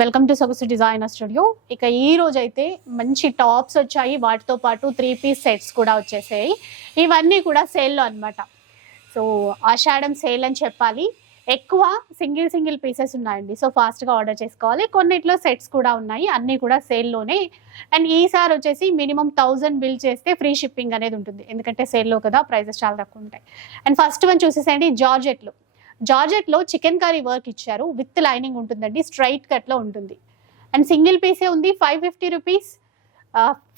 Welcome to Sogasu designer studio. ఇక ఈ రోజు అయితే మంచి టాప్స్ వచ్చాయి. వాటితో పాటు త్రీ పీస్ సెట్స్ కూడా వచ్చేసాయి. ఇవన్నీ కూడా సేల్లో అనమాట సో ఆషాఢం సేల్ అని చెప్పాలి. ఎక్కువ సింగిల్ సింగిల్ పీసెస్ ఉన్నాయండి. సో ఫాస్ట్గా ఆర్డర్ చేసుకోవాలి. కొన్నిట్లో సెట్స్ కూడా ఉన్నాయి. అన్నీ కూడా సేల్లోనే. అండ్ ఈసారి వచ్చేసి మినిమం థౌజండ్ బిల్ చేస్తే ఫ్రీ షిప్పింగ్ అనేది ఉంటుంది. ఎందుకంటే సేల్లో కదా ప్రైజెస్ చాలా తక్కువ ఉంటాయి. అండ్ ఫస్ట్ వన్ చూసేసేయండి జార్జెట్లు. జార్జెట్లో చికెన్ కర్రీ వర్క్ ఇచ్చారు విత్ లైనింగ్ ఉంటుందండి స్ట్రైట్ కట్లో ఉంటుంది. అండ్ సింగిల్ పీసే ఉంది five fifty rupees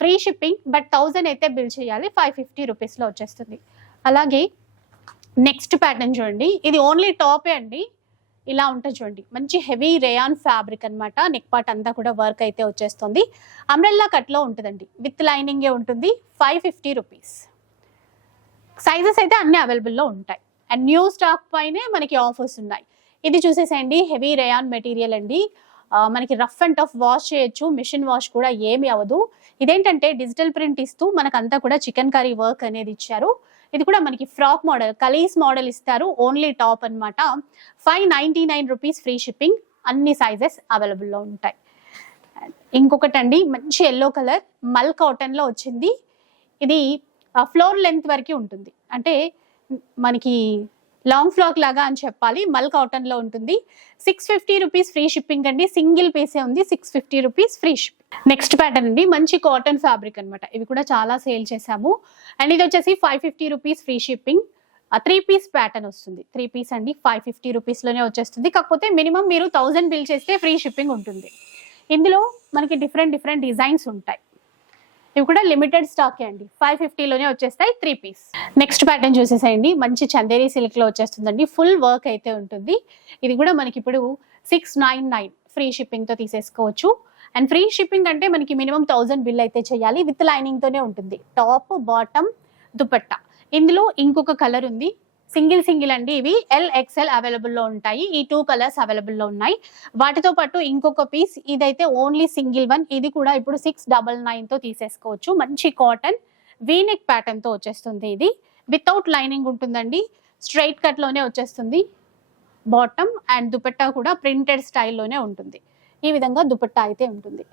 free shipping but thousand అయితే బిల్ చేయాలి ఫైవ్ ఫిఫ్టీ రూపీస్లో వచ్చేస్తుంది. అలాగే నెక్స్ట్ ప్యాటర్న్ చూడండి ఇది ఓన్లీ టాపే అండి ఇలా ఉంటుంది చూడండి మంచి హెవీ రేయాన్ ఫ్యాబ్రిక్ అన్నమాట నెక్ పార్ట్ అంతా కూడా వర్క్ అయితే వచ్చేస్తుంది. అంబ్రెల్లా కట్లో ఉంటుందండి విత్ లైనింగే ఉంటుంది ఫైవ్ ఫిఫ్టీ రూపీస్. సైజెస్ అయితే అన్నీ అవైలబుల్లో ఉంటాయి. అండ్ న్యూ స్టాక్ పైనే మనకి ఆఫర్స్ ఉన్నాయి. ఇది చూసేసేయండి హెవీ రేయాన్ మెటీరియల్ అండి. మనకి రఫ్ అండ్ టఫ్ వాష్ చేయొచ్చు మిషన్ వాష్ కూడా ఏమి అవ్వదు. ఇదేంటంటే డిజిటల్ ప్రింట్ ఇస్తూ మనకంతా కూడా చికెన్ కర్రీ వర్క్ అనేది ఇచ్చారు. ఇది కూడా మనకి ఫ్రాక్ మోడల్ కలీస్ మోడల్ ఇస్తారు ఓన్లీ టాప్ అన్నమాట. Five ninety nine rupees free shipping అన్ని సైజెస్ అవైలబుల్లో ఉంటాయి. ఇంకొకటి అండి మంచి ఎల్లో కలర్ మల్ కాటన్లో వచ్చింది. ఇది ఫ్లోర్ లెంత్ వరకు ఉంటుంది. అంటే మనకి లాంగ్ ఫ్లాక్ లాగా అని చెప్పాలి. మల్ కాటన్లో ఉంటుంది. Six fifty rupees free shipping అండి. సింగిల్ పీసే ఉంది. Six fifty rupees free shipping next pattern అండి. మంచి కాటన్ ఫ్యాబ్రిక్ అన్నమాట. ఇవి కూడా చాలా సేల్ చేసాము అండ్ ఇది వచ్చేసి five fifty rupees free shipping three piece pattern వస్తుంది. త్రీ పీస్ అండి. ఫైవ్ ఫిఫ్టీ రూపీస్లోనే వచ్చేస్తుంది. కాకపోతే మినిమం మీరు థౌజండ్ బిల్ చేస్తే ఫ్రీ షిప్పింగ్ ఉంటుంది. ఇందులో మనకి డిఫరెంట్ డిఫరెంట్ డిజైన్స్ ఉంటాయి. ఇవి కూడా లిమిటెడ్ స్టాక్ అండి. ఫైవ్ ఫిఫ్టీలోనే వచ్చేస్తాయి త్రీ పీస్ నెక్స్ట్ ప్యాటర్న్ చూసేసేయండి. మంచి చందేరి సిల్క్లో వచ్చేస్తుందండి. ఫుల్ వర్క్ అయితే ఉంటుంది. ఇది కూడా మనకి ఇప్పుడు సిక్స్ నైన్ నైన్ ఫ్రీ షిప్పింగ్తో తీసేసుకోవచ్చు. అండ్ ఫ్రీ షిప్పింగ్ అంటే మనకి మినిమం థౌజండ్ బిల్ అయితే చేయాలి. విత్ లైనింగ్ తోనే ఉంటుంది. Top bottom dupatta. ఇందులో ఇంకొక కలర్ ఉంది. సింగిల్ సింగిల్ అండి ఇవి. ఎల్ ఎక్స్ఎల్ అవైలబుల్లో ఉంటాయి. ఈ టూ కలర్స్ అవైలబుల్లో ఉన్నాయి. వాటితో పాటు ఇంకొక పీస్ ఇదైతే ఓన్లీ సింగిల్ వన్ ఇది కూడా ఇప్పుడు సిక్స్ డబల్ నైన్తో తీసేసుకోవచ్చు. మంచి కాటన్ వీనెక్ ప్యాటర్న్తో వచ్చేస్తుంది ఇది. వితౌట్ లైనింగ్ ఉంటుందండి. స్ట్రైట్ కట్లోనే వచ్చేస్తుంది. బాటమ్ అండ్ దుపట్టా కూడా ప్రింటెడ్ స్టైల్లోనే ఉంటుంది. ఈ విధంగా దుపట్టా అయితే ఉంటుంది.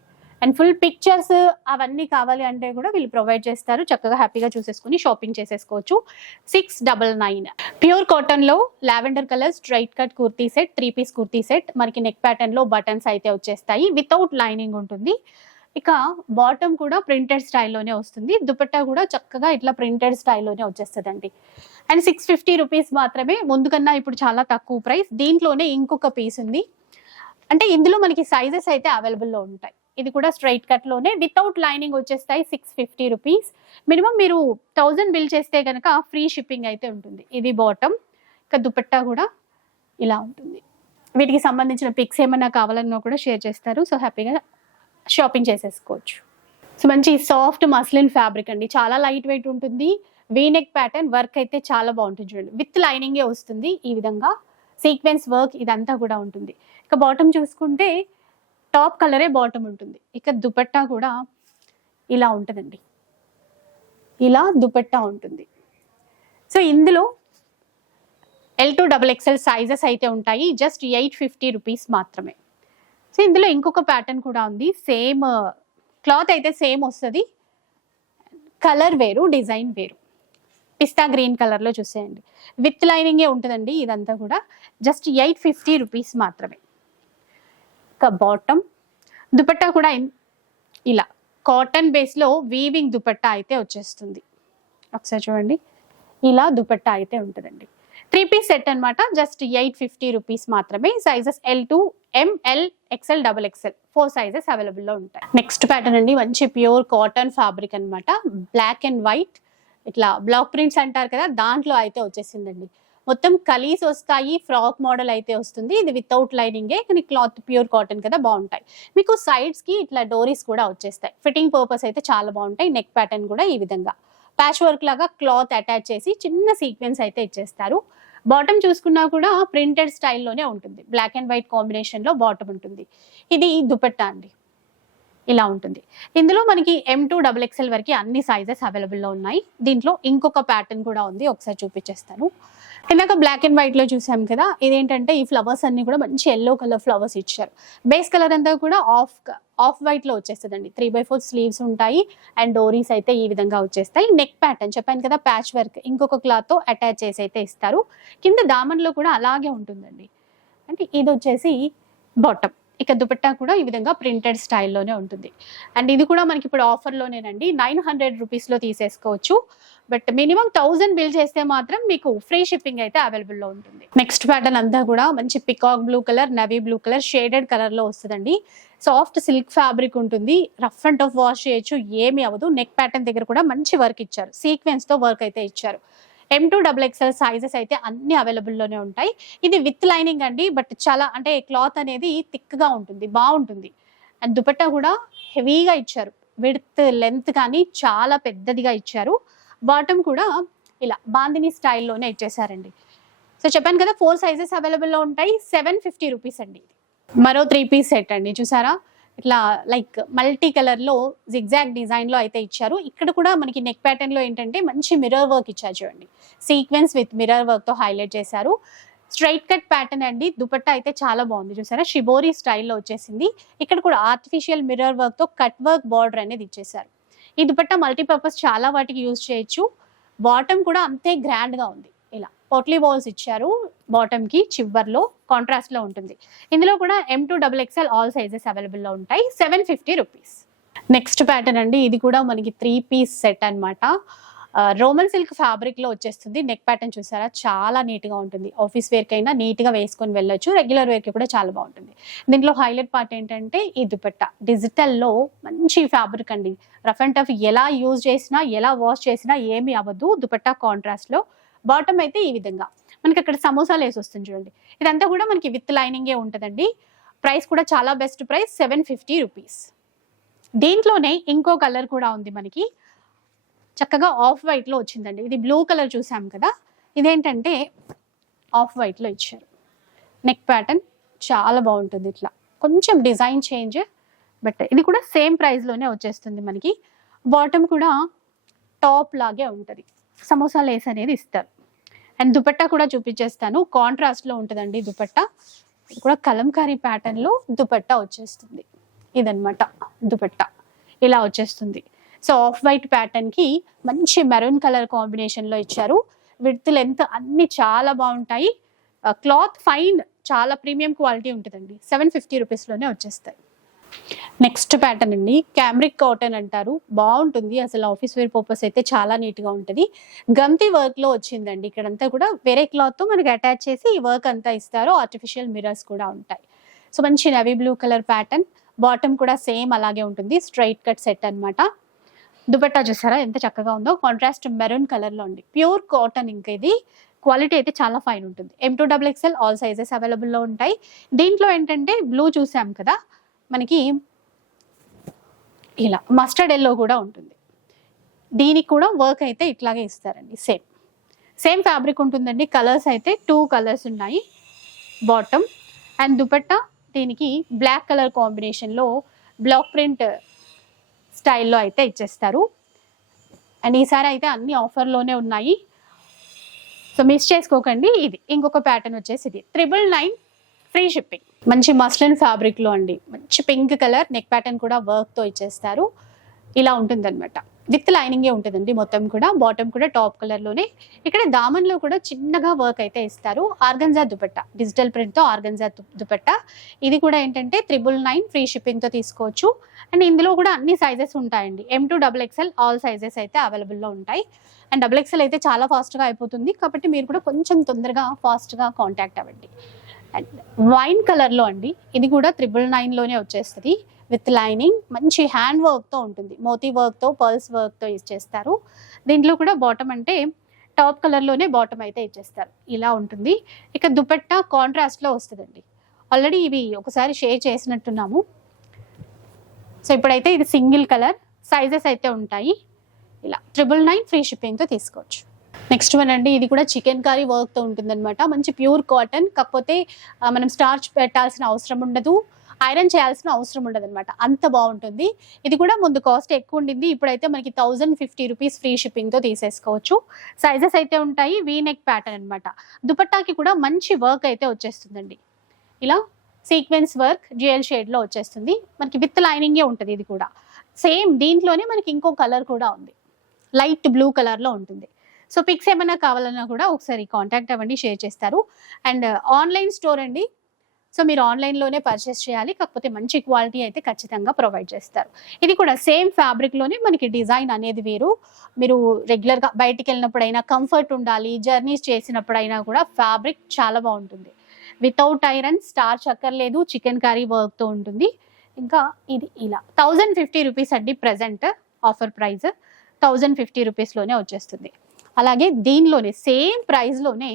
అండ్ ఫుల్ పిక్చర్స్ అవన్నీ కావాలి అంటే కూడా వీళ్ళు ప్రొవైడ్ చేస్తారు. చక్కగా హ్యాపీగా చూసేసుకుని షాపింగ్ చేసేసుకోవచ్చు. సిక్స్ డబల్ నైన్ ప్యూర్ కాటన్లో lavender colour straight cut kurti set three piece kurti set మనకి నెక్ ప్యాటర్న్లో బటన్స్ అయితే వచ్చేస్తాయి. వితౌట్ లైనింగ్ ఉంటుంది. ఇక బాటమ్ కూడా ప్రింటెడ్ స్టైల్లోనే వస్తుంది. దుపట్టా కూడా చక్కగా ఇట్లా ప్రింటెడ్ స్టైల్లోనే వచ్చేస్తుందండి. అండ్ సిక్స్ ఫిఫ్టీ రూపీస్ మాత్రమే ముందు కన్నా ఇప్పుడు చాలా తక్కువ ప్రైస్ దీంట్లోనే ఇంకొక పీస్ ఉంది. అంటే ఇందులో మనకి సైజెస్ అయితే అవైలబుల్లో ఉంటాయి. ఇది కూడా స్ట్రైట్ కట్లోనే వితౌట్ లైనింగ్ వచ్చేస్తాయి సిక్స్ ఫిఫ్టీ రూపీస్ మినిమం మీరు థౌజండ్ బిల్ చేస్తే కనుక ఫ్రీ షిప్పింగ్ అయితే ఉంటుంది. ఇది బాటమ్ ఇంకా దుపట్టా కూడా ఇలా ఉంటుంది. వీటికి సంబంధించిన పిక్స్ ఏమైనా కావాలన్నా కూడా షేర్ చేస్తారు. సో హ్యాపీగా షాపింగ్ చేసేసుకోవచ్చు. సో మంచి సాఫ్ట్ మస్లిన్ ఫ్యాబ్రిక్ అండి. చాలా లైట్ వెయిట్ ఉంటుంది. వీనెక్ ప్యాటర్న్ వర్క్ అయితే చాలా బాగుంటుంది చూడండి. విత్ లైనింగే వస్తుంది. ఈ విధంగా సీక్వెన్స్ వర్క్ ఇదంతా కూడా ఉంటుంది. ఇక బాటమ్ చూసుకుంటే టాప్ కలరే బాటమ్ ఉంటుంది. ఇక దుపట్టా కూడా ఇలా ఉంటుందండి. ఇలా దుపట్టా ఉంటుంది. సో ఇందులో L to double XL sizes అయితే ఉంటాయి. జస్ట్ ఎయిట్ ఫిఫ్టీ రూపీస్ మాత్రమే. సో ఇందులో ఇంకొక ప్యాటర్న్ కూడా ఉంది. సేమ్ క్లాత్ అయితే సేమ్ వస్తుంది. కలర్ వేరు డిజైన్ వేరు. పిస్తా గ్రీన్ కలర్లో చూసేయండి. విత్ లైనింగే ఉంటుందండి ఇదంతా కూడా. జస్ట్ ఎయిట్ ఫిఫ్టీ రూపీస్ మాత్రమే. ఇంకా బాటమ్ దుపట్టా కూడా ఇన్- ఇలా కాటన్ బేస్లో వీవింగ్ దుపట్టా అయితే వచ్చేస్తుంది. ఒకసారి చూడండి. ఇలా దుపట్టా అయితే ఉంటుందండి. త్రీ పీస్ సెట్ అన్నమాట. జస్ట్ ఎయిట్ ఫిఫ్టీ రూపీస్ మాత్రమే. Sizes L to M L XL double XL four sizes అవైలబుల్లో ఉంటాయి. నెక్స్ట్ ప్యాటర్న్ అండి. మంచి ప్యూర్ కాటన్ ఫ్యాబ్రిక్ అన్నమాట. బ్లాక్ అండ్ వైట్ ఇట్లా బ్లాక్ ప్రింట్స్ అంటారు కదా దాంట్లో అయితే వచ్చేసిందండి. మొత్తం కలీస్ వస్తాయి ఫ్రాక్ మోడల్ అయితే వస్తుంది. ఇది వితౌట్ లైనింగే కానీ క్లాత్ ప్యూర్ కాటన్ కదా బాగుంటాయి. మీకు సైడ్స్కి ఇట్లా డోరీస్ కూడా వచ్చేస్తాయి. ఫిట్టింగ్ పర్పస్ అయితే చాలా బాగుంటాయి. నెక్ ప్యాటర్న్ కూడా ఈ విధంగా. ప్యాచ్ వర్క్ లాగా క్లాత్ అటాచ్ చేసి చిన్న సీక్వెన్స్ అయితే ఇచ్చేస్తారు. బాటమ్ చూసుకున్నా కూడా ప్రింటెడ్ స్టైల్లోనే ఉంటుంది. బ్లాక్ అండ్ వైట్ కాంబినేషన్లో బాటమ్ ఉంటుంది. ఇది దుపట్టా అండి. ఇలా ఉంటుంది. ఇందులో మనకి ఎం టూ డబుల్ ఎక్స్ఎల్ వరకు అన్ని సైజెస్ అవైలబుల్లో ఉన్నాయి. దీంట్లో ఇంకొక ప్యాటర్న్ కూడా ఉంది. ఒకసారి చూపించేస్తాను. ఇందాక బ్లాక్ అండ్ వైట్లో చూసాం కదా ఇదేంటంటే ఈ ఫ్లవర్స్ అన్ని కూడా మంచి ఎల్లో కలర్ ఫ్లవర్స్ ఇచ్చారు. బేస్ కలర్ అంతా కూడా ఆఫ్ ఆఫ్ వైట్లో వచ్చేస్తుందండి. త్రీ బై ఫోర్ స్లీవ్స్ ఉంటాయి అండ్ డోరీస్ అయితే ఈ విధంగా వచ్చేస్తాయి. నెక్ ప్యాటర్న్ చెప్పాను కదా ప్యాచ్ వర్క్ ఇంకొక క్లాత్తో అటాచ్ చేసి అయితే ఇస్తారు. కింద దామన్లో కూడా అలాగే ఉంటుందండి. అంటే ఇది వచ్చేసి బాటమ్ ఇక దుపట్టా కూడా ఈ విధంగా ప్రింటెడ్ స్టైల్లోనే ఉంటుంది. అండ్ ఇది కూడా మనకి ఇప్పుడు ఆఫర్లోనేనండి నైన్ హండ్రెడ్ రూపీస్లో తీసేసుకోవచ్చు. బట్ మినిమం థౌజండ్ బిల్ చేస్తే మాత్రం మీకు ఫ్రీ షిప్పింగ్ అయితే అవైలబుల్లో ఉంటుంది. నెక్స్ట్ ప్యాటర్న్ అంతా కూడా మంచి peacock blue colour navy blue colour shaded కలర్లో వస్తుందండి. సాఫ్ట్ సిల్క్ ఫ్యాబ్రిక్ ఉంటుంది. రఫ్ అండ్ టఫ్ వాష్ చేయొచ్చు. ఏమీ అవ్వదు. నెక్ ప్యాటర్న్ దగ్గర కూడా మంచి వర్క్ ఇచ్చారు. సీక్వెన్స్తో వర్క్ అయితే ఇచ్చారు. M to double XL sizes అయితే అన్ని అవైలబుల్లోనే ఉంటాయి. ఇది విత్ లైనింగ్ అండి బట్ చాలా అంటే క్లాత్ అనేది థిక్గా ఉంటుంది బాగుంటుంది. అండ్ దుపట్టా కూడా హెవీగా ఇచ్చారు. విడ్త్ లెంత్ కానీ చాలా పెద్దదిగా ఇచ్చారు. బాటమ్ కూడా ఇలా బాందిని స్టైల్లోనే ఇచ్చేసారండి. సో చెప్పాను కదా ఫోర్ సైజెస్ అవైలబుల్లో ఉంటాయి సెవెన్ ఫిఫ్టీ రూపీస్ అండి ఇది. మరో త్రీ పీస్ సెట్ అండి చూసారా? ఇట్లా లైక్ మల్టీ కలర్లో జిగ్జాగ్ డిజైన్లో అయితే ఇచ్చారు. ఇక్కడ కూడా మనకి నెక్ ప్యాటర్న్లో ఏంటంటే మంచి మిర్రర్ వర్క్ ఇచ్చారు చూడండి. సీక్వెన్స్ విత్ మిర్రర్ వర్క్తో హైలైట్ చేశారు. స్ట్రైట్ కట్ ప్యాటర్న్ అండి. దుపట్టా అయితే చాలా బాగుంది చూసారా? షిబోరి స్టైల్లో వచ్చేసింది. ఇక్కడ కూడా ఆర్టిఫిషియల్ మిర్రర్ వర్క్తో కట్ వర్క్ బార్డర్ అనేది ఇచ్చేసారు ఈ దుపట్టా మల్టీపర్పస్ చాలా వాటికి యూజ్ చేయొచ్చు. బాటమ్ కూడా అంతే గ్రాండ్గా ఉంది. పోట్లీ బాల్స్ ఇచ్చారు బాటమ్కి చివర్లో కాంట్రాస్ట్లో ఉంటుంది. ఇందులో కూడా M to double XL all sizes అవైలబుల్లో ఉంటాయి. Seven fifty rupees next pattern అండి ఇది కూడా మనకి త్రీ పీస్ సెట్ అన్నమాట. రోమన్ సిల్క్ ఫ్యాబ్రిక్లో వచ్చేస్తుంది. నెక్ ప్యాటర్న్ చూసారా? చాలా నీట్గా ఉంటుంది. ఆఫీస్ వేర్ కైనా నీట్గా వేసుకొని వెళ్ళొచ్చు. రెగ్యులర్ వేర్కి కూడా చాలా బాగుంటుంది. దీంట్లో హైలైట్ పార్ట్ ఏంటంటే ఈ దుపట్ట. డిజిటల్లో మంచి ఫ్యాబ్రిక్ అండి. రఫ్ అండ్ టఫ్ ఎలా యూజ్ చేసినా ఎలా వాష్ చేసినా ఏమీ అవ్వదు. దుపట్టా కాంట్రాస్ట్లో బాటమ్ అయితే ఈ విధంగా. మనకి అక్కడ సమోసాలు వేసి వస్తుంది చూడండి. ఇదంతా కూడా మనకి విత్ లైనింగే ఉంటుందండి. ప్రైస్ కూడా చాలా best price seven fifty rupees దీంట్లోనే ఇంకో కలర్ కూడా ఉంది మనకి. చక్కగా ఆఫ్ వైట్లో వచ్చిందండి. ఇది బ్లూ కలర్ చూసాం కదా. ఇదేంటంటే ఆఫ్ వైట్లో ఇచ్చారు. నెక్ ప్యాటర్న్ చాలా బాగుంటుంది ఇట్లా. కొంచెం డిజైన్ చేంజ్ బట్ ఇది కూడా సేమ్ ప్రైస్లోనే వచ్చేస్తుంది మనకి. బాటమ్ కూడా టాప్ లాగే ఉంటుంది. సమోసా లేస్ అనేది ఇస్తారు. అండ్ దుపట్టా కూడా చూపించేస్తాను. కాంట్రాస్ట్లో ఉంటుందండి దుపట్టా. కూడా కలంకారీ ప్యాటర్న్లో దుపట్టా వచ్చేస్తుంది. ఇదన్నమాట దుపట్టా. ఇలా వచ్చేస్తుంది. సో ఆఫ్ వైట్ ప్యాటర్న్కి మంచి మెరూన్ కలర్ కాంబినేషన్లో ఇచ్చారు. విత్ లెంత్ అన్ని చాలా బాగుంటాయి. Uh, క్లాత్ ఫైన్ చాలా ప్రీమియం క్వాలిటీ ఉంటుందండి. సెవెన్ ఫిఫ్టీ రూపీస్లోనే వచ్చేస్తాయి. నెక్స్ట్ ప్యాటర్న్ అండి క్యామ్రిక్ కాటన్ అంటారు. బాగుంటుంది అసలు ఆఫీస్ వేర్ పర్పస్ అయితే చాలా నీట్గా ఉంటుంది. గంతి వర్క్లో వచ్చిందండి ఇక్కడంతా కూడా వేరే క్లాత్తో మనకి అటాచ్ చేసి ఈ వర్క్ అంతా ఇస్తారు ఆర్టిఫిషియల్ మిరర్స్ కూడా ఉంటాయి. సో మంచి navy blue colour pattern bottom కూడా సేమ్ అలాగే ఉంటుంది స్ట్రైట్ కట్ సెట్ అన్నమాట. దుపట్టా చూసారా ఎంత చక్కగా ఉందో కాంట్రాస్ట్ మెరూన్ కలర్లో ఉంది. ప్యూర్ కాటన్ ఇంకా ఇది. క్వాలిటీ అయితే చాలా ఫైన్ ఉంటుంది. M to double XL all sizes అవైలబుల్లో ఉంటాయి. దీంట్లో ఏంటంటే బ్లూ చూసాం కదా మనకి ఇలా మస్టర్డ్ ఎల్లో కూడా ఉంటుంది. దీనికి కూడా వర్క్ అయితే ఇట్లాగే ఇస్తారండి సేమ్ సేమ్ ఫ్యాబ్రిక్ ఉంటుందండి కలర్స్ అయితే టూ కలర్స్ ఉన్నాయి బాటమ్ అండ్ దుపట్టా దీనికి బ్లాక్ కలర్ కాంబినేషన్లో బ్లాక్ ప్రింట్ స్టైల్లో అయితే ఇచ్చేస్తారు. అండ్ ఈసారి అయితే అన్ని ఆఫర్లోనే ఉన్నాయి. సో మిస్ చేసుకోకండి. ఇది ఇంకొక ప్యాటర్న్ వచ్చేసి ఇది. త్రిబుల్ నైన్ ఫ్రీ షిప్పింగ్ మంచి మస్లిన్ ఫ్యాబ్రిక్లో అండి. మంచి పింక్ కలర్ నెక్ ప్యాటర్న్ కూడా వర్క్తో ఇచ్చేస్తారు. ఇలా ఉంటుందన్నమాట. విత్ లైనింగే ఉంటుందండి మొత్తం కూడా. బాటమ్ కూడా టాప్ కలర్లోనే ఇక్కడ దామన్లో కూడా చిన్నగా వర్క్ అయితే ఇస్తారు. ఆర్గన్జా దుపట్టా. డిజిటల్ ప్రింట్తో ఆర్గన్జా దుపట్టా. ఇది కూడా ఏంటంటే త్రిబుల్ నైన్ ఫ్రీ షిప్పింగ్తో తీసుకోవచ్చు. అండ్ ఇందులో కూడా అన్ని సైజెస్ ఉంటాయండి. M to double XL all sizes అయితే అవైలబుల్లో ఉంటాయి. అండ్ డబుల్ ఎక్స్ఎల్ అయితే చాలా ఫాస్ట్గా అయిపోతుంది. కాబట్టి మీరు కూడా కొంచెం తొందరగా ఫాస్ట్గా కాంటాక్ట్ అవ్వండి. వైన్ కలర్లో అండి. ఇది కూడా త్రిబుల్ నైన్లోనే వచ్చేస్తుంది. విత్ లైనింగ్ మంచి హ్యాండ్ వర్క్తో ఉంటుంది. మోతీ వర్క్తో పర్ల్స్ వర్క్తో ఇచ్చేస్తారు దీంట్లో కూడా బాటమ్ అంటే టాప్ కలర్లోనే బాటమ్ అయితే ఇచ్చేస్తారు. ఇలా ఉంటుంది. ఇక దుపట్టా కాంట్రాస్ట్లో వస్తుందండి. ఆల్రెడీ ఇవి ఒకసారి షేర్ చేసినట్టున్నాము. సో ఇప్పుడైతే ఇది సింగిల్ కలర్ సైజెస్ అయితే ఉంటాయి. ఇలా ట్రిపుల్ నైన్ ఫ్రీ షిప్పింగ్తో తీసుకోవచ్చు. నెక్స్ట్ వన్ అండి ఇది కూడా చికెన్ కర్రీ వర్క్తో ఉంటుందన్నమాట. మంచి ప్యూర్ కాటన్ కాకపోతే మనం స్టార్చ్ పెట్టాల్సిన అవసరం ఉండదు ఐరన్ చేయాల్సిన అవసరం ఉండదు అనమాట అంత బాగుంటుంది. ఇది కూడా ముందు కాస్ట్ ఎక్కువ ఉండింది ఇప్పుడైతే మనకి థౌజండ్ ఫిఫ్టీ రూపీస్ ఫ్రీ షిప్పింగ్తో తీసేసుకోవచ్చు. సైజెస్ అయితే ఉంటాయి వీ నెక్ ప్యాటర్న్ అనమాట దుపట్టాకి కూడా మంచి వర్క్ అయితే వచ్చేస్తుందండి. ఇలా సీక్వెన్స్ వర్క్ జ్యువెల్ షేడ్లో వచ్చేస్తుంది. మనకి విత్ లైనింగే ఉంటుంది ఇది కూడా. సేమ్ దీంట్లోనే మనకి ఇంకో కలర్ కూడా ఉంది. లైట్ బ్లూ కలర్లో ఉంటుంది. సో పిక్స్ ఏమైనా కావాలన్నా కూడా ఒకసారి కాంటాక్ట్ అవ్వండి షేర్ చేస్తారు. అండ్ uh, ఆన్లైన్ స్టోర్ అండి. సో మీరు ఆన్లైన్లోనే పర్చేస్ చేయాలి కాకపోతే మంచి క్వాలిటీ అయితే ఖచ్చితంగా ప్రొవైడ్ చేస్తారు. ఇది కూడా సేమ్ ఫ్యాబ్రిక్లోనే మనకి డిజైన్ అనేది వేరు. మీరు రెగ్యులర్గా బయటికి వెళ్ళినప్పుడైనా కంఫర్ట్ ఉండాలి జర్నీస్ చేసినప్పుడైనా కూడా ఫ్యాబ్రిక్ చాలా బాగుంటుంది. వితౌట్ ఐరన్ స్టార్ చక్కర్లేదు చికెన్ కర్రీ వర్క్తో ఉంటుంది. ఇంకా ఇది ఇలా. థౌజండ్ ఫిఫ్టీ రూపీస్ అండి present offer price thousand fifty రూపీస్లోనే వచ్చేస్తుంది. అలాగే దీనిలోనే సేమ్ ప్రైస్లోనే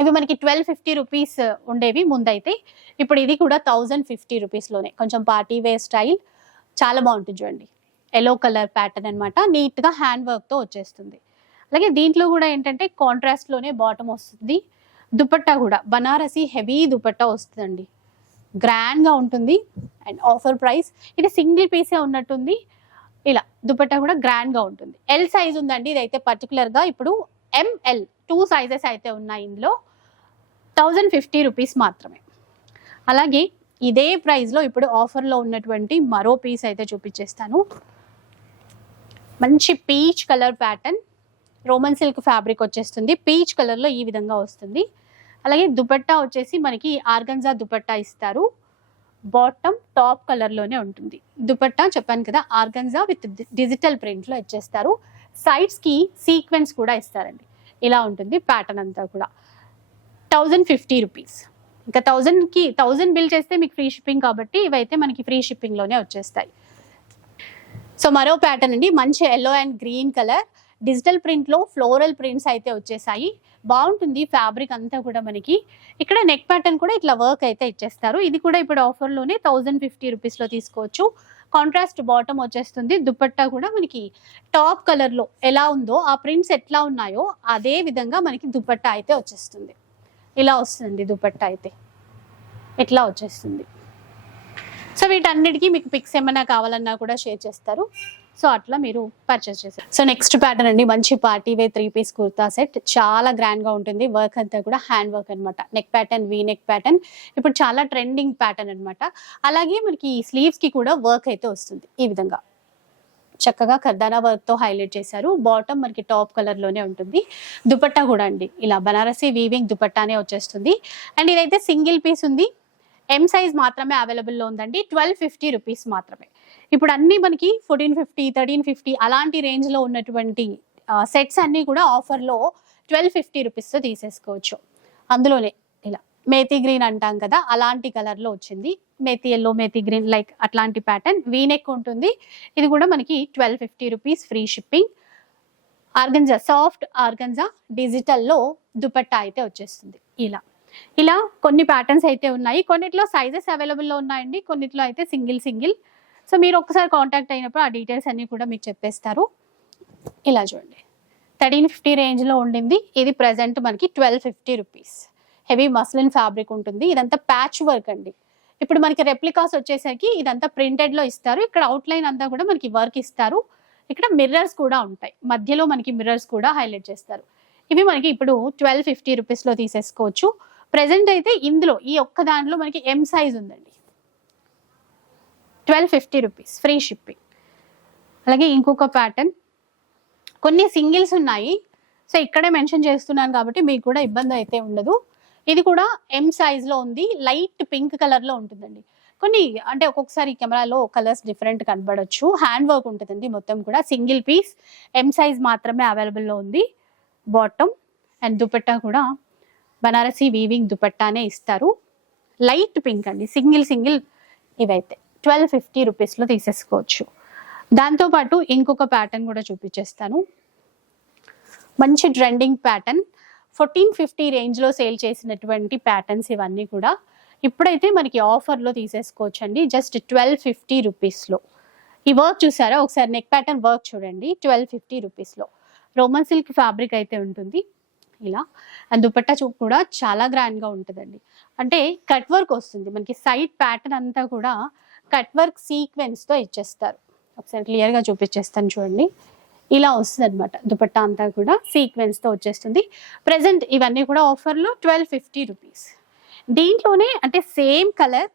ఇవి మనకి ట్వెల్వ్ ఫిఫ్టీ రూపీస్ ఉండేవి ముందైతే. ఇప్పుడు ఇది కూడా థౌజండ్ ఫిఫ్టీ రూపీస్లోనే. కొంచెం పార్టీ వేర్ స్టైల్. చాలా బాగుంటుంది చూడండి. ఎల్లో కలర్ ప్యాటర్న్ అనమాట నీట్గా హ్యాండ్ వర్క్తో వచ్చేస్తుంది. అలాగే దీంట్లో కూడా ఏంటంటే కాంట్రాస్ట్లోనే బాటమ్ వస్తుంది. దుపట్టా కూడా. బనారసి హెవీ దుపట్టా వస్తుందండి. గ్రాండ్గా ఉంటుంది. అండ్ ఆఫర్ ప్రైస్ ఇది సింగిల్ పీసే ఉన్నట్టుంది. ఇలా దుపట్టా కూడా గ్రాండ్గా ఉంటుంది. ఎల్ సైజ్ ఉందండి ఇదైతే పర్టికులర్గా ఇప్పుడు ఎంఎల్ టూ సైజెస్ అయితే ఉన్నాయి ఇందులో. థౌజండ్ ఫిఫ్టీ రూపీస్ మాత్రమే. అలాగే ఇదే ప్రైస్లో ఇప్పుడు ఆఫర్లో ఉన్నటువంటి మరో పీస్ అయితే చూపించేస్తాను. మంచి peach colour pattern Roman silk fabric వచ్చేస్తుంది. పీచ్ కలర్లో ఈ విధంగా వస్తుంది. అలాగే దుపట్టా వచ్చేసి మనకి ఆర్గంజా దుపట్టా ఇస్తారు. బాటమ్ టాప్ కలర్లోనే ఉంటుంది. దుపట్టా చెప్పాను కదా ఆర్గన్జా విత్ డిజిటల్ ప్రింట్లో ఇచ్చేస్తారు. సైడ్స్కి సీక్వెన్స్ కూడా ఇస్తారండి. ఇలా ఉంటుంది ప్యాటర్న్ అంతా కూడా. Thousand fifty rupees. ఇంకా థౌజండ్కి థౌజండ్ బిల్ చేస్తే మీకు ఫ్రీ షిప్పింగ్ కాబట్టి ఇవైతే మనకి ఫ్రీ షిప్పింగ్లోనే వచ్చేస్తాయి. సో మరో ప్యాటర్న్ అండి. మంచి yellow and green colour digital ప్రింట్లో ఫ్లోరల్ ప్రింట్స్ అయితే వచ్చేసాయి. బాగుంటుంది ఫ్యాబ్రిక్ అంతా కూడా మనకి. ఇక్కడ నెక్ ప్యాటర్న్ కూడా ఇట్లా వర్క్ అయితే ఇచ్చేస్తారు. ఇది కూడా ఇప్పుడు ఆఫర్లోనే థౌజండ్ ఫిఫ్టీ రూపీస్లో తీసుకోవచ్చు. కాంట్రాస్ట్ బాటమ్ వచ్చేస్తుంది. దుపట్టా కూడా మనకి టాప్ కలర్లో ఎలా ఉందో ఆ ప్రింట్స్ ఎట్లా ఉన్నాయో అదే విధంగా మనకి దుపట్టా అయితే వచ్చేస్తుంది. ఇలా వస్తుంది దుపట్టా అయితే. ఎట్లా వచ్చేస్తుంది. సో వీటన్నిటికీ మీకు పిక్స్ ఏమైనా కావాలన్నా కూడా షేర్ చేస్తారు. సో అట్లా మీరు పర్చేస్ చేశారు. సో నెక్స్ట్ ప్యాటర్న్ అండి మంచి party wear three piece kurta set చాలా గ్రాండ్గా ఉంటుంది. వర్క్ అంతా కూడా హ్యాండ్ వర్క్ అనమాట neck pattern V neck pattern ఇప్పుడు చాలా ట్రెండింగ్ ప్యాటర్న్ అనమాట అలాగే మనకి స్లీవ్స్కి కూడా వర్క్ అయితే వస్తుంది ఈ విధంగా. చక్కగా కర్దానా వర్క్తో హైలైట్ చేశారు. బాటమ్ మనకి టాప్ కలర్లోనే ఉంటుంది. దుపట్టా కూడా అండి. ఇలా బనారసి వీవింగ్ దుపట్టానే వచ్చేస్తుంది. అండ్ ఇదైతే సింగిల్ పీస్ ఉంది. ఎం సైజ్ మాత్రమే అవైలబుల్లో ఉందండి. ట్వెల్వ్ ఫిఫ్టీ రూపీస్ మాత్రమే. ఇప్పుడు అన్ని మనకి ఫోర్టీన్ ఫిఫ్టీ థర్టీన్ ఫిఫ్టీ అలాంటి రేంజ్లో ఉన్నటువంటి సెట్స్ అన్నీ కూడా ఆఫర్లో ట్వెల్వ్ ఫిఫ్టీ రూపీస్తో తీసేసుకోవచ్చు. అందులోనే ఇలా మేతి గ్రీన్ అంటాం కదా అలాంటి కలర్లో వచ్చింది. Methi yellow methi green like అట్లాంటి ప్యాటర్న్ వీనెక్ ఉంటుంది. ఇది కూడా మనకి twelve fifty rupees free shipping organza soft organza డిజిటల్లో dupatta అయితే వచ్చేస్తుంది. ఇలా. ఇలా కొన్ని ప్యాటర్న్స్ అయితే ఉన్నాయి. కొన్నిట్లో సైజెస్ అవైలబుల్లో ఉన్నాయండి. కొన్నిట్లో అయితే సింగిల్ సింగిల్ సో మీరు ఒక్కసారి కాంటాక్ట్ అయినప్పుడు ఆ డీటెయిల్స్ అన్నీ కూడా మీకు చెప్పేస్తారు. ఇలా చూడండి. థర్టీన్ ఫిఫ్టీ రేంజ్లో ఉండింది. ఇది ప్రజెంట్ మనకి twelve fifty rupees heavy muslin fabric ఉంటుంది. ఇదంతా ప్యాచ్ వర్క్ అండి. ఇప్పుడు మనకి రెప్లికాస్ వచ్చేసరికి ఇదంతా ప్రింటెడ్లో ఇస్తారు. ఇక్కడ అవుట్లైన్ అంతా కూడా మనకి వర్క్ ఇస్తారు. ఇక్కడ మిర్రర్స్ కూడా ఉంటాయి. మధ్యలో మనకి మిర్రర్స్ కూడా హైలైట్ చేస్తారు. ఇవి మనకి ఇప్పుడు ట్వెల్వ్ ఫిఫ్టీ రూపీస్లో తీసేసుకోవచ్చు. ప్రెసెంట్ అయితే ఇందులో ఈ ఒక్క దాంట్లో మనకి ఎం సైజ్ ఉందండి. Twelve fifty rupees free shipping. అలాగే ఇంకొక ప్యాటర్న్ కొన్ని సింగిల్స్ ఉన్నాయి. సో ఇక్కడే మెన్షన్ చేస్తున్నాను కాబట్టి మీకు కూడా ఇబ్బంది అయితే ఉండదు. ఇది కూడా ఎం సైజ్లో ఉంది. లైట్ పింక్ కలర్లో ఉంటుందండి. కొన్ని అంటే ఒక్కొక్కసారి కెమెరాలో కలర్స్ డిఫరెంట్ కనబడవచ్చు హ్యాండ్ వర్క్ ఉంటుందండి మొత్తం కూడా. సింగిల్ పీస్ ఎం సైజ్ మాత్రమే అవైలబుల్లో ఉంది. బాటమ్ అండ్ దుపట్టా కూడా బనారసి వీవింగ్ దుపట్టానే ఇస్తారు. లైట్ పింక్ అండి. సింగిల్ సింగిల్ ఇవైతే. ట్వెల్వ్ ఫిఫ్టీ రూపీస్లో తీసేసుకోవచ్చు. దాంతోపాటు ఇంకొక ప్యాటర్న్ కూడా చూపించేస్తాను. మంచి ట్రెండింగ్ ప్యాటర్న్. ఫోర్టీన్ ఫిఫ్టీ రేంజ్లో సేల్ చేసినటువంటి ప్యాటర్న్స్ ఇవన్నీ కూడా ఇప్పుడైతే మనకి ఆఫర్లో తీసేసుకోవచ్చు అండి జస్ట్ ట్వెల్వ్ ఫిఫ్టీ రూపీస్లో. ఈ వర్క్ చూసారా? ఒకసారి నెక్ ప్యాటర్న్ వర్క్ చూడండి. ట్వెల్వ్ ఫిఫ్టీ రూపీస్లో. రోమన్ సిల్క్ ఫ్యాబ్రిక్ అయితే ఉంటుంది. ఇలా. అండ్ దుపట్టా చూ కూడా చాలా గ్రాండ్గా ఉంటుందండి. అంటే కట్ వర్క్ వస్తుంది. మనకి సైడ్ ప్యాటర్న్ అంతా కూడా కట్ వర్క్తో ఇచ్చేస్తారు. ఒకసారి క్లియర్గా చూపించేస్తాను చూడండి. ఇలా వస్తుంది అనమాట దుపట్టా అంతా కూడా సీక్వెన్స్తో వచ్చేస్తుంది. ప్రెసెంట్ ఇవన్నీ కూడా ఆఫర్లో ట్వెల్వ్ ఫిఫ్టీ రూపీస్ దీంట్లోనే అంటే సేమ్ కలర్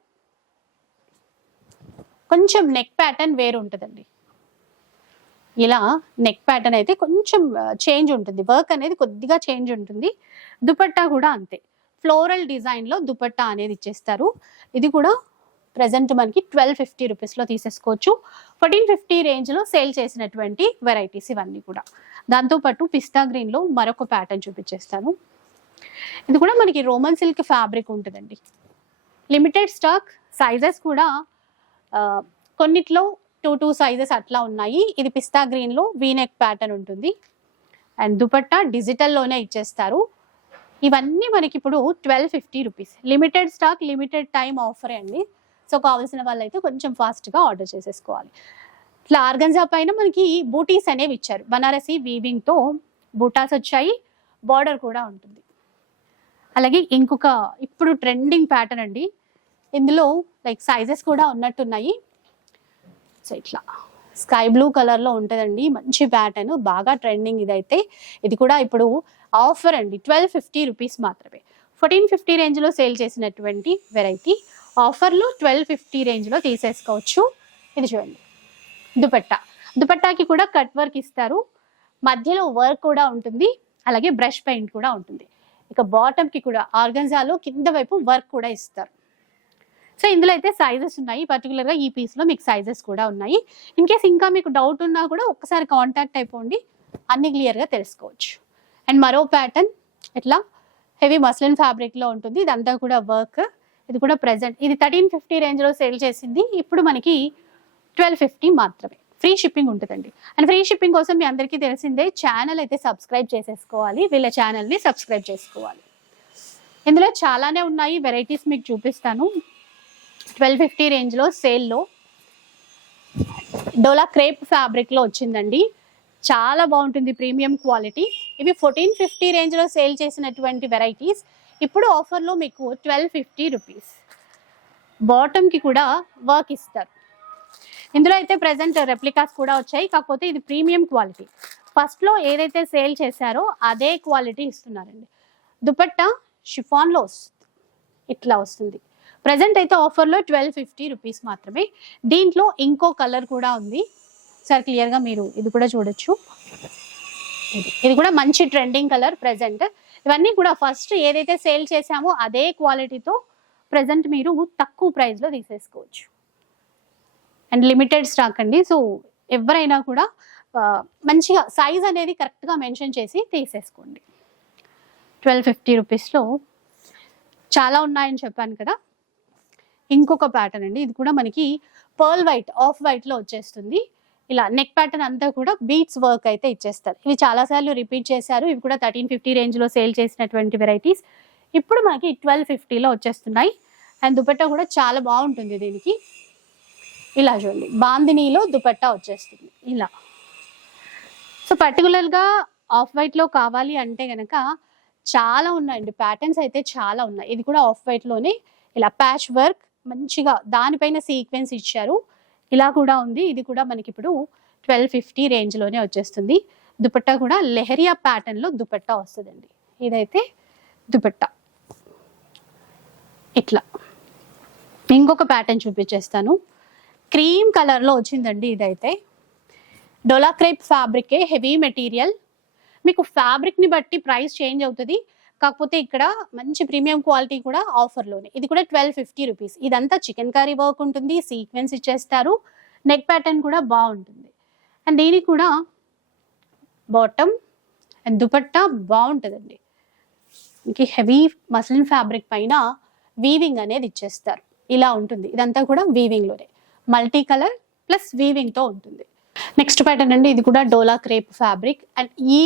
కొంచెం నెక్ ప్యాటర్న్ వేరు ఉంటుందండి. ఇలా నెక్ ప్యాటర్న్ అయితే కొంచెం చేంజ్ ఉంటుంది. వర్క్ అనేది కొద్దిగా చేంజ్ ఉంటుంది. దుపట్టా కూడా అంతే. ఫ్లోరల్ డిజైన్లో దుపట్టా అనేది ఇచ్చేస్తారు. ఇది కూడా ప్రజెంట్ మనకి ట్వెల్వ్ ఫిఫ్టీ రూపీస్లో తీసేసుకోవచ్చు. ఫోర్టీన్ ఫిఫ్టీ రేంజ్లో సేల్ చేసినటువంటి వెరైటీస్ ఇవన్నీ కూడా. దాంతోపాటు పిస్తా గ్రీన్లో మరొక ప్యాటర్న్ చూపించేస్తాను. ఇది కూడా మనకి రోమన్ సిల్క్ ఫ్యాబ్రిక్ ఉంటుందండి. లిమిటెడ్ స్టాక్ సైజెస్ కూడా కొన్నిట్లో టూ టూ సైజెస్ అట్లా ఉన్నాయి. ఇది పిస్తా గ్రీన్లో వీనెక్ ప్యాటర్న్ ఉంటుంది. అండ్ దుపట్టా డిజిటల్లోనే ఇచ్చేస్తారు. ఇవన్నీ మనకి ఇప్పుడు twelve fifty rupees limited stock limited time offer అండి. సో కావాల్సిన వాళ్ళైతే కొంచెం ఫాస్ట్గా ఆర్డర్ చేసేసుకోవాలి. ఇట్లా ఆర్గన్జా పైన మనకి బూటీస్ అనేవి ఇచ్చారు. బనారసి వీవింగ్తో బూటాస్ వచ్చాయి. బార్డర్ కూడా ఉంటుంది. అలాగే ఇంకొక ఇప్పుడు ట్రెండింగ్ ప్యాటర్న్ అండి. ఇందులో లైక్ సైజెస్ కూడా ఉన్నట్టున్నాయి. సో ఇట్లా స్కై బ్లూ కలర్లో ఉంటుందండి. మంచి ప్యాటర్న్. బాగా ట్రెండింగ్ ఇదైతే. ఇది కూడా ఇప్పుడు ఆఫర్ అండి. ట్వెల్వ్ ఫిఫ్టీ రూపీస్ మాత్రమే. ఫోర్టీన్ ఫిఫ్టీ రేంజ్లో సేల్ చేసినటువంటి వెరైటీ. ఆఫర్లో ట్వెల్వ్ ఫిఫ్టీ రేంజ్లో తీసేసుకోవచ్చు. ఇది చూడండి. దుపట్టా. దుపట్టాకి కూడా కట్ వర్క్ ఇస్తారు. మధ్యలో వర్క్ కూడా ఉంటుంది. అలాగే బ్రష్ పెయింట్ కూడా ఉంటుంది. ఇక బాటమ్కి కూడా ఆర్గన్జాలో కింద వైపు వర్క్ కూడా ఇస్తారు. సో ఇందులో అయితే సైజెస్ ఉన్నాయి. పర్టికులర్గా ఈ పీస్లో మీకు సైజెస్ కూడా ఉన్నాయి. ఇన్ కేస్ ఇంకా మీకు డౌట్ ఉన్నా కూడా ఒక్కసారి కాంటాక్ట్ అయిపోండి. అన్ని క్లియర్గా తెలుసుకోవచ్చు. అండ్ మరో ప్యాటర్న్ ఇట్లా హెవీ మస్లిన్ ఫ్యాబ్రిక్లో ఉంటుంది. ఇదంతా కూడా వర్క్ ఇది కూడా ప్రజెంట్ ఇది థర్టీన్ ఫిఫ్టీ రేంజ్లో సేల్ చేసింది. ఇప్పుడు మనకి ట్వెల్వ్ ఫిఫ్టీ మాత్రమే. ఫ్రీ షిప్పింగ్ ఉంటుందండి. అండ్ ఫ్రీ షిప్పింగ్ కోసం మీ అందరికీ తెలిసిందే ఛానల్ అయితే సబ్స్క్రైబ్ చేసేసుకోవాలి. వీళ్ళ ఛానల్ని సబ్స్క్రైబ్ చేసుకోవాలి. ఇందులో చాలానే ఉన్నాయి వెరైటీస్ మీకు చూపిస్తాను. ట్వెల్వ్ ఫిఫ్టీ రేంజ్లో సేల్లో డోలా క్రేప్ ఫ్యాబ్రిక్లో వచ్చిందండి. చాలా బాగుంటుంది ప్రీమియం క్వాలిటీ ఇవి ఫోర్టీన్ ఫిఫ్టీ రేంజ్లో సేల్ చేసినటువంటి వెరైటీస్ ఇప్పుడు ఆఫర్లో మీకు ట్వెల్వ్ ఫిఫ్టీ రూపీస్. బాటమ్కి కూడా వర్క్ ఇస్తారు. ఇందులో అయితే ప్రజెంట్ రెప్లికాస్ కూడా వచ్చాయి. కాకపోతే ఇది ప్రీమియం క్వాలిటీ. ఫస్ట్లో ఏదైతే సేల్ చేశారో అదే క్వాలిటీ ఇస్తున్నారండి. దుపట్టా షిఫాన్లో వస్తుంది. ఇట్లా వస్తుంది. ప్రజెంట్ అయితే ఆఫర్లో ట్వెల్వ్ ఫిఫ్టీ రూపీస్ మాత్రమే. దీంట్లో ఇంకో కలర్ కూడా ఉంది. సార్ క్లియర్గా మీరు ఇది కూడా చూడొచ్చు. ఇది కూడా మంచి ట్రెండింగ్ కలర్ ప్రజెంట్ ఇవన్నీ కూడా ఫస్ట్ ఏదైతే సేల్ చేశామో అదే క్వాలిటీతో ప్రజెంట్ మీరు తక్కువ ప్రైస్లో తీసేసుకోవచ్చు. అండ్ లిమిటెడ్ స్టాక్ అండి. సో ఎవరైనా కూడా మంచిగా సైజ్ అనేది కరెక్ట్గా మెన్షన్ చేసి తీసేసుకోండి. ట్వెల్వ్ ఫిఫ్టీ రూపీస్లో చాలా ఉన్నాయని చెప్పాను కదా. ఇంకొక ప్యాటర్న్ అండి. ఇది కూడా మనకి పర్ల్ వైట్ ఆఫ్ వైట్లో వచ్చేస్తుంది. ఇలా నెక్ ప్యాటర్న్ అంతా కూడా బీట్స్ వర్క్ అయితే ఇచ్చేస్తారు. ఇవి చాలాసార్లు రిపీట్ చేశారు. ఇవి కూడా థర్టీన్ ఫిఫ్టీ రేంజ్లో సేల్ చేసినటువంటి వెరైటీస్ ఇప్పుడు మనకి ట్వెల్వ్ ఫిఫ్టీలో వచ్చేస్తున్నాయి. అండ్ దుపట్టా కూడా చాలా బాగుంటుంది దీనికి. ఇలా చూడండి. బాందినీలో దుపట్టా వచ్చేస్తుంది. ఇలా. సో పర్టికులర్గా ఆఫ్ వైట్లో కావాలి అంటే కనుక చాలా ఉన్నాయండి. ప్యాటర్న్స్ అయితే చాలా ఉన్నాయి. ఇది కూడా ఆఫ్ వైట్లోనే ఇలా ప్యాచ్ వర్క్ మంచిగా దానిపైన సీక్వెన్స్ ఇచ్చారు. ఇలా కూడా ఉంది. ఇది కూడా మనకి ఇప్పుడు ట్వెల్వ్ ఫిఫ్టీ రేంజ్లోనే వచ్చేస్తుంది. దుపట్టా కూడా లెహరియా ప్యాటర్న్లో దుపట్టా వస్తుందండి. ఇదైతే దుపట్టా. ఇట్లా. ఇంకొక ప్యాటర్న్ చూపించేస్తాను. క్రీమ్ కలర్లో వచ్చిందండి ఇదైతే. డోలా క్రేప్ ఫ్యాబ్రికే హెవీ మెటీరియల్. మీకు ఫ్యాబ్రిక్ని బట్టి ప్రైస్ చేంజ్ అవుతుంది. కాకపోతే ఇక్కడ మంచి ప్రీమియం క్వాలిటీ కూడా ఆఫర్లోనే. ఇది కూడా ట్వెల్వ్ ఫిఫ్టీ రూపీస్. ఇదంతా చికెన్ కర్రీ వర్క్ ఉంటుంది సీక్వెన్స్ ఇచ్చేస్తారు నెక్ ప్యాటర్న్ కూడా బాగుంటుంది. అండ్ దీనికి కూడా బాటమ్ అండ్ దుపట్టా బాగుంటుందండి. ఇంక హెవీ మస్లిన్ ఫ్యాబ్రిక్ పైన వీవింగ్ అనేది ఇచ్చేస్తారు. ఇలా ఉంటుంది. ఇదంతా కూడా వీవింగ్లోనే. మల్టీ కలర్ ప్లస్ వీవింగ్తో ఉంటుంది. నెక్స్ట్ ప్యాటర్న్ అండి ఇది కూడా డోలా క్రేప్ ఫ్యాబ్రిక్. అండ్ ఈ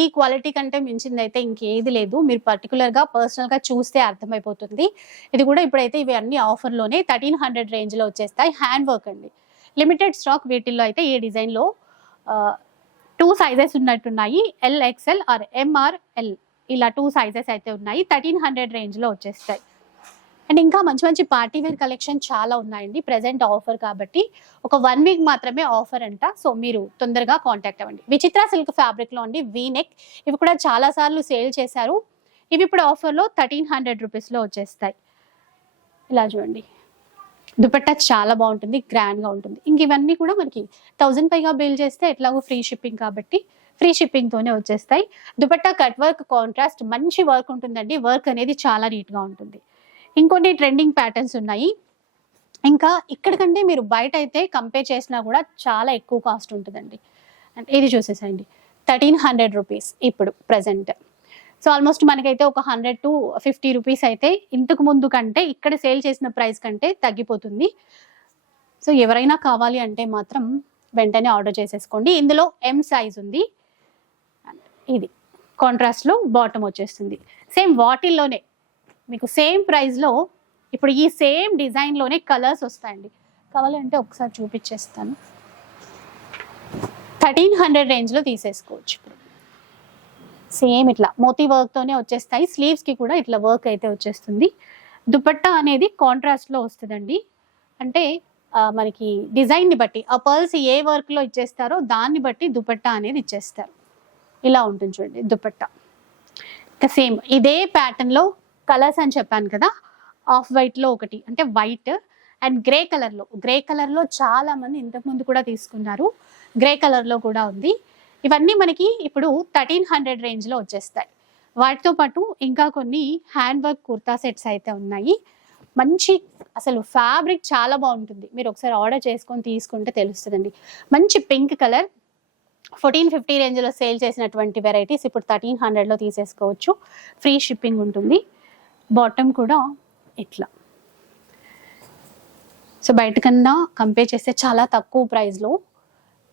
ఈ క్వాలిటీ కంటే మించింది అయితే ఇంకేది లేదు. మీరు పర్టికులర్గా పర్సనల్గా చూస్తే అర్థమైపోతుంది. ఇది కూడా ఇప్పుడైతే ఇవి అన్ని ఆఫర్లోనే థర్టీన్ హండ్రెడ్ రేంజ్లో వచ్చేస్తాయి. హ్యాండ్ వర్క్ అండి. లిమిటెడ్ స్టాక్ వీటిల్లో అయితే ఈ డిజైన్లో టూ సైజెస్ ఉన్నట్టున్నాయి. L XL or M or L ఇలా టూ సైజెస్ అయితే ఉన్నాయి. థర్టీన్ హండ్రెడ్ రేంజ్లో వచ్చేస్తాయి. అండ్ ఇంకా మంచి మంచి పార్టీ వేర్ కలెక్షన్ చాలా ఉన్నాయండి. ప్రెసెంట్ ఆఫర్ కాబట్టి ఒక వన్ వీక్ మాత్రమే ఆఫర్ అంట. సో మీరు తొందరగా కాంటాక్ట్ అవ్వండి. విచిత్ర సిల్క్ ఫ్యాబ్రిక్లో అండి వీ నెక్ ఇవి కూడా చాలా సార్లు సేల్ చేశారు. ఇవి ఇప్పుడు ఆఫర్లో థర్టీన్ హండ్రెడ్ రూపీస్లో వచ్చేస్తాయి. ఇలా చూడండి. దుపట్టా చాలా బాగుంటుంది గ్రాండ్గా ఉంటుంది. ఇంక ఇవన్నీ కూడా మనకి థౌజండ్ పైగా బిల్ చేస్తే ఎట్లాగో ఫ్రీ షిప్పింగ్ కాబట్టి ఫ్రీ షిప్పింగ్తోనే వచ్చేస్తాయి. దుపట్టా కట్ వర్క్ కాంట్రాస్ట్ మంచి వర్క్ ఉంటుందండి. వర్క్ అనేది చాలా నీట్గా ఉంటుంది. ఇంకొన్ని ట్రెండింగ్ ప్యాటర్న్స్ ఉన్నాయి. ఇంకా ఇక్కడికంటే మీరు బయట అయితే కంపేర్ చేసినా కూడా చాలా ఎక్కువ కాస్ట్ ఉంటుందండి. ఇది చూసేసండి థర్టీన్ హండ్రెడ్ రూపీస్ ఇప్పుడు ప్రజెంట్ సో ఆల్మోస్ట్ మనకైతే ఒక హండ్రెడ్ టు ఫిఫ్టీ రూపీస్ అయితే ఇంతకు ముందు కంటే ఇక్కడ సేల్ చేసిన ప్రైస్ కంటే తగ్గిపోతుంది. సో ఎవరైనా కావాలి అంటే మాత్రం వెంటనే ఆర్డర్ చేసేసుకోండి. ఇందులో ఎం సైజ్ ఉంది. ఇది కాంట్రాస్ట్లో బాటమ్ వచ్చేస్తుంది. సేమ్ వాటిల్లోనే మీకు సేమ్ ప్రైస్లో ఇప్పుడు ఈ సేమ్ డిజైన్లోనే కలర్స్ వస్తాయండి. కావాలంటే ఒకసారి చూపించేస్తాను థర్టీన్ హండ్రెడ్ రేంజ్లో తీసేసుకోవచ్చు ఇప్పుడు. సేమ్ ఇట్లా మోతీ వర్క్తోనే వచ్చేస్తాయి. స్లీవ్స్కి కూడా ఇట్లా వర్క్ అయితే వచ్చేస్తుంది. దుపట్టా అనేది కాంట్రాస్ట్లో వస్తుందండి. అంటే మనకి డిజైన్ని బట్టి ఆ పర్ల్స్ ఏ వర్క్లో ఇచ్చేస్తారో దాన్ని బట్టి దుపట్టా అనేది ఇచ్చేస్తారు. ఇలా ఉంటుంది చూడండి దుపట్టా. ఇంకా సేమ్ ఇదే ప్యాటర్న్లో కలర్స్ అని చెప్పాను కదా ఆఫ్ వైట్లో ఒకటి అంటే వైట్ అండ్ గ్రే కలర్లో గ్రే కలర్లో చాలా మంది ఇంతకుముందు కూడా తీసుకున్నారు. గ్రే కలర్లో కూడా ఉంది. ఇవన్నీ మనకి ఇప్పుడు థర్టీన్ హండ్రెడ్ రేంజ్లో వచ్చేస్తాయి. వాటితో పాటు ఇంకా కొన్ని హ్యాండ్ వర్క్ కుర్తా సెట్స్ అయితే ఉన్నాయి. మంచి అసలు ఫ్యాబ్రిక్ చాలా బాగుంటుంది. మీరు ఒకసారి ఆర్డర్ చేసుకొని తీసుకుంటే తెలుస్తుందండి. మంచి పింక్ కలర్ ఫోర్టీన్ ఫిఫ్టీ రేంజ్లో సేల్ చేసినటువంటి వెరైటీస్ ఇప్పుడు థర్టీన్ హండ్రెడ్లో తీసేసుకోవచ్చు. ఫ్రీ షిప్పింగ్ ఉంటుంది. బాటమ్ కూడా ఇట్లా. సో బయట కన్నా కంపేర్ చేస్తే చాలా తక్కువ ప్రైస్లో.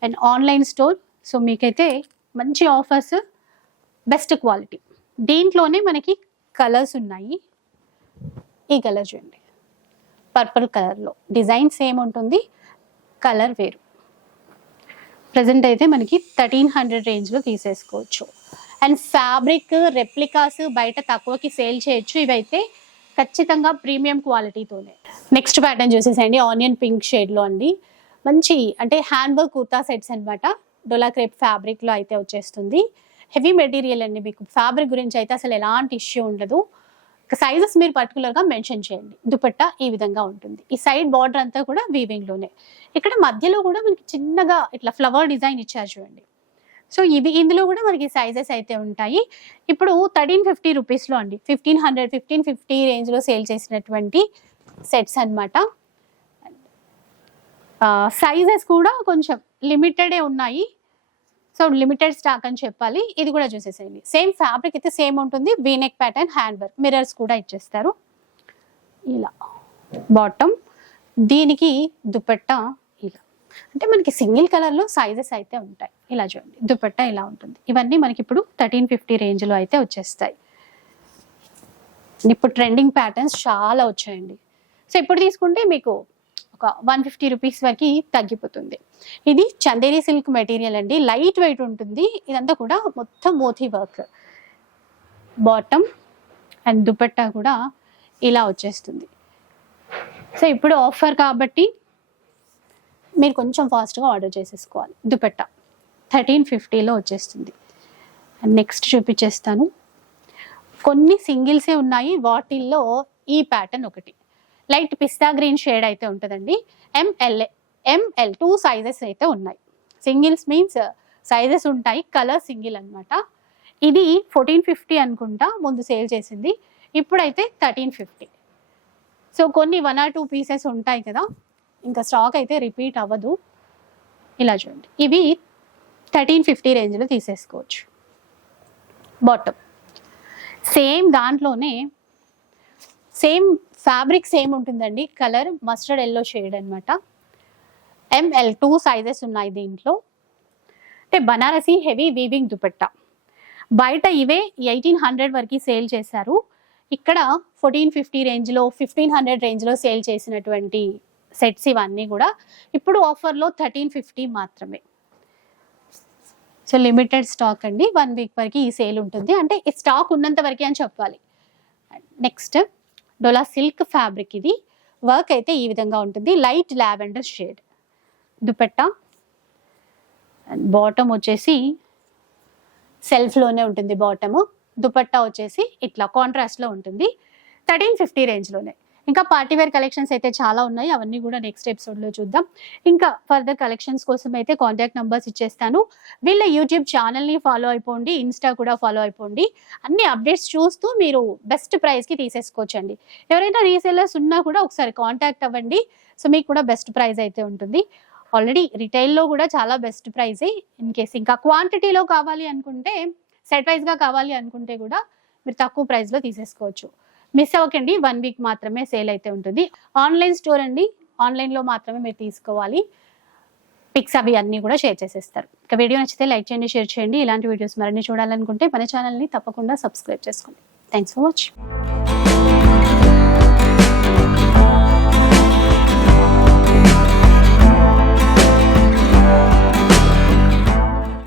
అండ్ ఆన్లైన్ స్టోర్ సో మీకైతే మంచి ఆఫర్స్ బెస్ట్ క్వాలిటీ. దీంట్లోనే మనకి కలర్స్ ఉన్నాయి. ఈ కలర్ చూడండి. పర్పుల్ కలర్లో. డిజైన్ సేమ్ ఉంటుంది కలర్ వేరు. ప్రజెంట్ అయితే మనకి థర్టీన్ హండ్రెడ్ రేంజ్లో తీసేసుకోవచ్చు. అండ్ ఫ్యాబ్రిక్ రెప్లికాస్ బయట తక్కువకి సేల్ చేయొచ్చు. ఇవైతే ఖచ్చితంగా ప్రీమియం క్వాలిటీతోనే నెక్స్ట్ ప్యాటర్న్ చూసేసండి ఆనియన్ పింక్ షేడ్లో అండి. మంచి అంటే హ్యాండ్ వర్క్ కుర్తా సెట్స్ అనమాట డొలా క్రేప్ ఫ్యాబ్రిక్లో అయితే వచ్చేస్తుంది. హెవీ మెటీరియల్ అండి మీకు. ఫ్యాబ్రిక్ గురించి అయితే అసలు ఎలాంటి ఇష్యూ ఉండదు. సైజెస్ మీరు పర్టికులర్గా మెన్షన్ చేయండి. దుపట్టా ఈ విధంగా ఉంటుంది. ఈ సైడ్ బార్డర్ అంతా కూడా వీవింగ్లోనే ఇక్కడ మధ్యలో కూడా మనకి చిన్నగా ఇట్లా ఫ్లవర్ డిజైన్ ఇచ్చారు చూడండి. సో ఇది ఇందులో కూడా మనకి సైజెస్ అయితే ఉంటాయి. ఇప్పుడు థర్టీన్ ఫిఫ్టీ రూపీస్లో అండి ఫిఫ్టీన్ హండ్రెడ్ ఫిఫ్టీన్ ఫిఫ్టీ రేంజ్లో సేల్ చేసినటువంటి సెట్స్ అన్నమాట. సైజెస్ కూడా కొంచెం లిమిటెడే ఉన్నాయి. సో లిమిటెడ్ స్టాక్ అని చెప్పాలి. ఇది కూడా చూసేసేయండి. సేమ్ ఫ్యాబ్రిక్ అయితే సేమ్ ఉంటుంది. V neck pattern hand work mirrors కూడా ఇచ్చేస్తారు. ఇలా బాటమ్ దీనికి దుపట్టా అంటే మనకి సింగిల్ కలర్లో సైజెస్ అయితే ఉంటాయి. ఇలా చూడండి. దుపట్టా ఇలా ఉంటుంది. ఇవన్నీ మనకి ఇప్పుడు థర్టీన్ ఫిఫ్టీ రేంజ్లో అయితే వచ్చేస్తాయి. ఇప్పుడు ట్రెండింగ్ ప్యాటర్న్స్ చాలా వచ్చాయండి. సో ఇప్పుడు తీసుకుంటే మీకు ఒక వన్ ఫిఫ్టీ రూపీస్ వరకు తగ్గిపోతుంది. ఇది చందేరి సిల్క్ మెటీరియల్ అండి. లైట్ వెయిట్ ఉంటుంది. ఇదంతా కూడా మొత్తం Moti work bottom and dupatta కూడా ఇలా వచ్చేస్తుంది. సో ఇప్పుడు ఆఫర్ కాబట్టి మీరు కొంచెం ఫాస్ట్గా ఆర్డర్ చేసేసుకోవాలి. దుపెట్ట థర్టీన్ ఫిఫ్టీలో వచ్చేస్తుంది. నెక్స్ట్ చూపించేస్తాను కొన్ని సింగిల్సే ఉన్నాయి. వాటిల్లో ఈ ప్యాటర్న్ ఒకటి. లైట్ పిస్తా గ్రీన్ షేడ్ అయితే ఉంటుందండి. ఎంఎల్ ఎంఎల్ టూ సైజెస్ అయితే ఉన్నాయి. సింగిల్స్ మీన్స్ సైజెస్ ఉంటాయి. కలర్ సింగిల్ అనమాట ఇది ఫోర్టీన్ ఫిఫ్టీ అనుకుంటా ముందు సేల్ చేసింది. ఇప్పుడైతే థర్టీన్ ఫిఫ్టీ. సో కొన్ని వన్ ఆర్ టూ పీసెస్ ఉంటాయి కదా. ఇంకా స్టాక్ అయితే రిపీట్ అవ్వదు. ఇలా చూడండి. ఇవి థర్టీన్ ఫిఫ్టీ రేంజ్లో తీసేసుకోవచ్చు. బాటమ్ సేమ్ దాంట్లోనే సేమ్ ఫ్యాబ్రిక్ సేమ్ ఉంటుందండి. కలర్ మస్టర్డ్ ఎల్లో షేడ్ అనమాట ఎంఎల్ టూ సైజెస్ ఉన్నాయి దీంట్లో. అంటే బనారసి హెవీ వీవింగ్ దుపట్టా. బయట ఇవే ఎయిటీన్ హండ్రెడ్ వరకు సేల్ చేశారు. ఇక్కడ ఫోర్టీన్ ఫిఫ్టీ రేంజ్లో ఫిఫ్టీన్ హండ్రెడ్ రేంజ్లో సేల్ చేసినటువంటి సెట్స్ ఇవన్నీ కూడా ఇప్పుడు ఆఫర్లో థర్టీన్ ఫిఫ్టీ మాత్రమే. సో లిమిటెడ్ స్టాక్ అండి. వన్ వీక్ వరకు ఈ సేల్ ఉంటుంది. అంటే ఈ స్టాక్ ఉన్నంత వరకే అని చెప్పాలి. నెక్స్ట్ డోలా సిల్క్ ఫ్యాబ్రిక్ ఇది. వర్క్ అయితే ఈ విధంగా ఉంటుంది. Light lavender shade. Dupatta. And bottom వచ్చేసి సెల్ఫ్లోనే ఉంటుంది బాటము. దుపట్టా వచ్చేసి ఇట్లా కాంట్రాస్ట్లో ఉంటుంది. థర్టీన్ ఫిఫ్టీ రేంజ్లోనే. ఇంకా పార్టీవేర్ కలెక్షన్స్ అయితే చాలా ఉన్నాయి. అవన్నీ కూడా నెక్స్ట్ ఎపిసోడ్లో చూద్దాం. ఇంకా ఫర్దర్ కలెక్షన్స్ కోసం అయితే కాంటాక్ట్ నెంబర్స్ ఇచ్చేస్తాను. వీళ్ళ యూట్యూబ్ ఛానల్ని ఫాలో అయిపోండి. ఇన్స్టా కూడా ఫాలో అయిపోండి. అన్ని అప్డేట్స్ చూస్తూ మీరు బెస్ట్ ప్రైస్కి తీసేసుకోవచ్చండి. ఎవరైనా రీసేలర్స్ ఉన్నా కూడా ఒకసారి కాంటాక్ట్ అవ్వండి. సో మీకు కూడా బెస్ట్ ప్రైస్ అయితే ఉంటుంది. ఆల్రెడీ రిటైల్లో కూడా చాలా బెస్ట్ ప్రైజే ఇన్ కేస్ ఇంకా క్వాంటిటీలో కావాలి అనుకుంటే సెట్ వైజ్గా కావాలి అనుకుంటే కూడా మీరు తక్కువ ప్రైస్లో తీసేసుకోవచ్చు. మిస్ అవ్వకండి వన్ వీక్ మాత్రమే సేల్ అయితే ఉంటుంది. ఆన్లైన్ స్టోర్ అండి ఆన్లైన్లో మాత్రమే మీరు తీసుకోవాలి. పిక్స్ అవి అన్నీ కూడా షేర్ చేసేస్తారు. ఇక వీడియో నచ్చితే లైక్ చేయండి షేర్ చేయండి. ఇలాంటి వీడియోస్ మరిన్ని చూడాలనుకుంటే మన ఛానల్ని తప్పకుండా సబ్స్క్రైబ్ చేసుకోండి. Thanks for watching